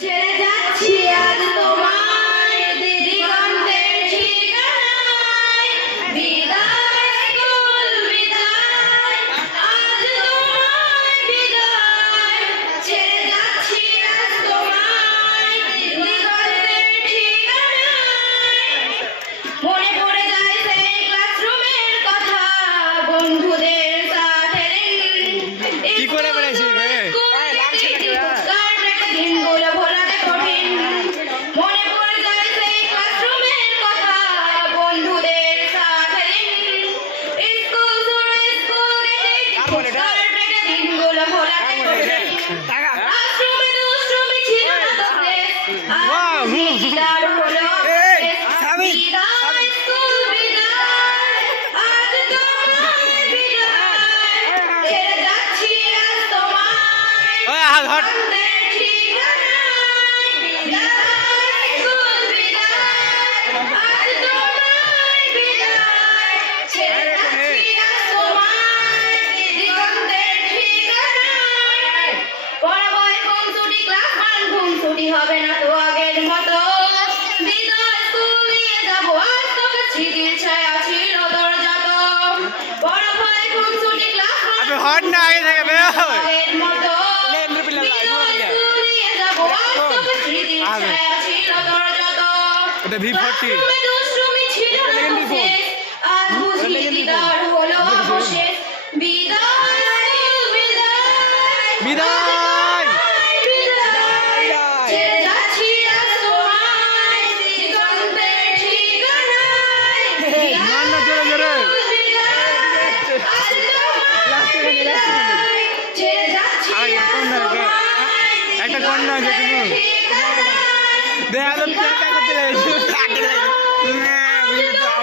ছেড়ে যাচ্ছি আজ তোমায় দিগন্তের ঠিকানায়, বিদায় স্কুল বিদায়, আজ তোমায় বিদায়। ছেড়ে যাচ্ছি আজ তোমায় দিগন্তের ঠিকানায়, মনে পড়ে যায় সেই ক্লাসরুমের কথা, বন্ধুদের সাথে কি করে বেড়েছি রে? দিনগুলো ভোলাতে কঠিন। মনে পড়ে যায় সেই ক্লাসরুমের কথা, বন্ধুদের সাথে স্কুল ছুড়ে স্কুল কেটে দিনগুলো ভোলাতে কঠিন। ক্লাসরুমে দুষ্টুমি ছিল না তো শেষ, আর দিদার হলো বিদায় স্কুল বিদায়, আজ তোমায় বিদায়। ছেড়ে যাচ্ছি আজ তোমায় দিগন্তের ঠিকানায়, বিদায় স্কুল বিদায়, আজ তোমায় বিদায়। ছেড়ে যাচ্ছি আজ তোমায় দিগন্তের ঠিকানায়, পড়াবো এখন ছুটি, ক্লাস মান ঘুম ছুটি হবে না তো আগের মতো, বিদায় স্কুল নিয়ে যাবো আজ তোকে, স্মৃতির ছায়া ছিল দরজাত। পড়াবো এখন ছুটি, ক্লাস মান আবে হট না, আগে থেকে বের হ। আগের মতো, লেমরে পিলা লাই, বিদায় স্কুল নিয়ে যাবো আজ তোকে, স্মৃতির ছায়া ছিল দরজাত। এটা V40 ক্লাসরুমে দুষ্টুমি ছিল না তো শেষ, আজ বুঝি দিদার হলো অবশেষ, বিদায় স্কুল বিদায়, বিদায়। বিদায়। ছেড়ে যাচ্ছি আজ তোমায় দিগন্তের ঠিকানায়, না, না, জোরে, জোরে। বিদায়, আজ তোমায় বিদায়। ছেড়ে যাচ্ছি আরে, আজ কোন না, তোমায় একটা কোন না, যে দিগন্তের কোনো। ঠিকানায়, দেখ আলো প্যাটা করতে লাগছে। বিদায়।